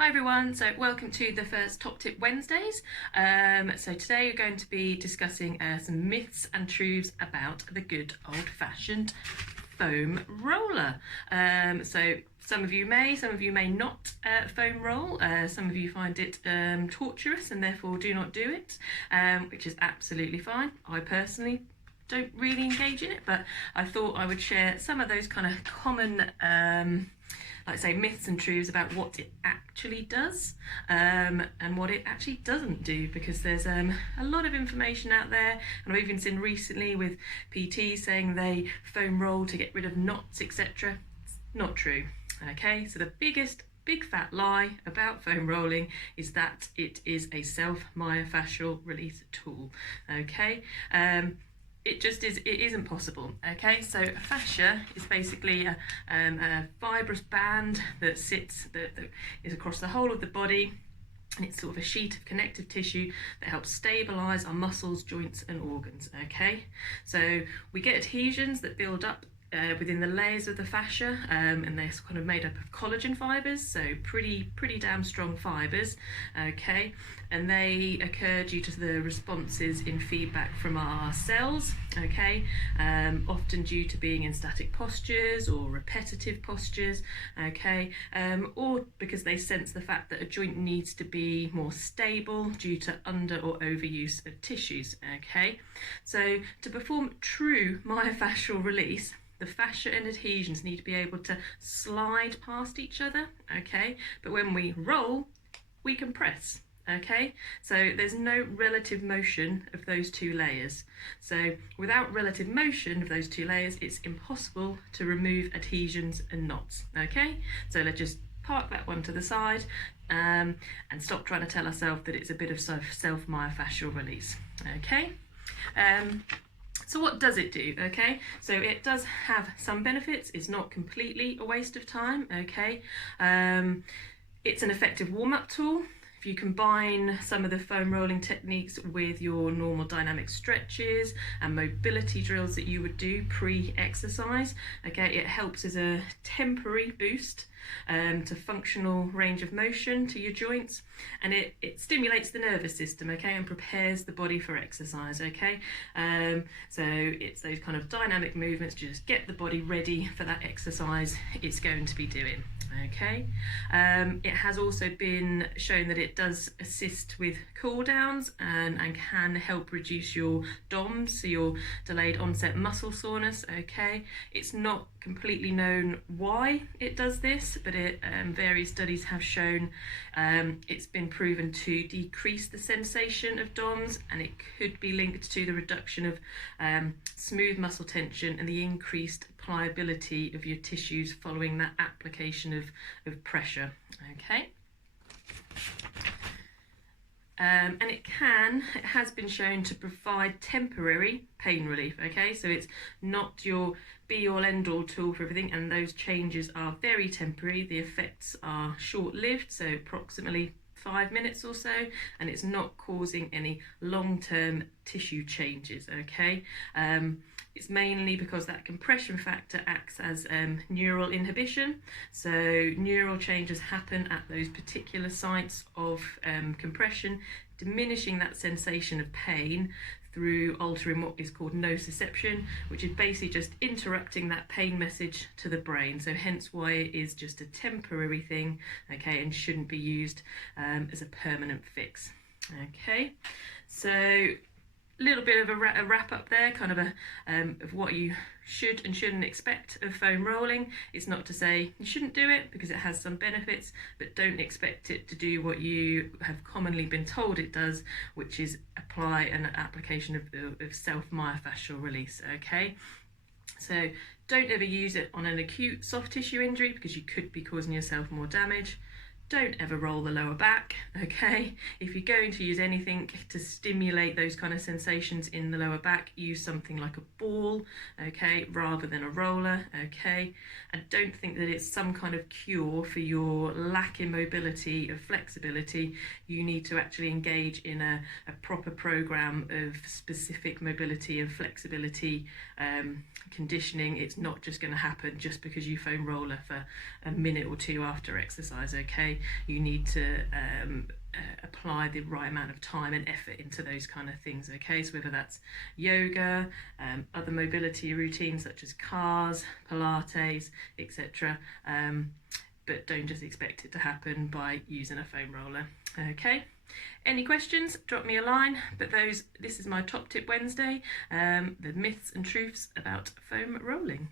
Hi everyone, so welcome to the first Top Tip Wednesdays. So today we're going to be discussing some myths and truths about the good old-fashioned foam roller. So some of you may not foam roll. Some of you find it torturous and therefore do not do it, which is absolutely fine. I personally don't really engage in it, but I thought I would share some of those kind of common like I say, myths and truths about what it actually does and what it actually doesn't do, because there's a lot of information out there, and I've even seen recently with PTs saying they foam roll to get rid of knots, etc. It's not true. Okay, so the big fat lie about foam rolling is that it is a self-myofascial release tool. Okay, it just is, it isn't possible. Okay, so fascia is basically a fibrous band that is across the whole of the body, and it's sort of a sheet of connective tissue that helps stabilize our muscles, joints and organs. Okay, so we get adhesions that build up within the layers of the fascia, and they're kind of made up of collagen fibers, so pretty damn strong fibers. Okay, and they occur due to the responses in feedback from our cells. Okay, often due to being in static postures or repetitive postures. Okay, or because they sense the fact that a joint needs to be more stable due to under or overuse of tissues. Okay, so to perform true myofascial release, the fascia and adhesions need to be able to slide past each other. Okay, but when we roll, we compress. Okay, so there's no relative motion of those two layers. So without relative motion of those two layers, it's impossible to remove adhesions and knots. Okay, so let's just park that one to the side and stop trying to tell ourselves that it's a bit of self-myofascial release. Okay. So what does it do? Okay, so it does have some benefits. It's not completely a waste of time. Okay, it's an effective warm-up tool. If you combine some of the foam rolling techniques with your normal dynamic stretches and mobility drills that you would do pre-exercise, okay, it helps as a temporary boost to functional range of motion to your joints, and it stimulates the nervous system, okay, and prepares the body for exercise. Okay, so it's those kind of dynamic movements to just get the body ready for that exercise it's going to be doing. Okay, it has also been shown that it does assist with cool downs and can help reduce your DOMS, so your delayed onset muscle soreness. Okay, it's not completely known why it does this, but various studies have shown it's been proven to decrease the sensation of DOMS, and it could be linked to the reduction of smooth muscle tension and the increased pliability of your tissues following that application of pressure. Okay. And it has been shown to provide temporary pain relief. Okay, so it's not your be-all end-all tool for everything, and those changes are very temporary. The effects are short-lived, so approximately 5 minutes or so, and it's not causing any long-term tissue changes. Okay, it's mainly because that compression factor acts as neural inhibition, so neural changes happen at those particular sites of compression, diminishing that sensation of pain through altering what is called nociception, which is basically just interrupting that pain message to the brain. So hence why it is just a temporary thing, okay, and shouldn't be used as a permanent fix. Okay, so little bit of a wrap up there, kind of of what you should and shouldn't expect of foam rolling. It's not to say you shouldn't do it, because it has some benefits, but don't expect it to do what you have commonly been told it does, which is apply an application of self-myofascial release. Okay, so don't ever use it on an acute soft tissue injury, because you could be causing yourself more damage. Don't ever roll the lower back. Okay, if you're going to use anything to stimulate those kind of sensations in the lower back, use something like a ball, okay, rather than a roller. Okay, and don't think that it's some kind of cure for your lack in mobility of flexibility. You need to actually engage in a proper program of specific mobility and flexibility conditioning. It's not just going to happen just because you foam roller for a minute or two after exercise, okay? You need to apply the right amount of time and effort into those kind of things, okay? So whether that's yoga, other mobility routines such as cars, Pilates, etc. But don't just expect it to happen by using a foam roller, okay? Any questions, drop me a line. But this is my Top Tip Wednesday, the myths and truths about foam rolling.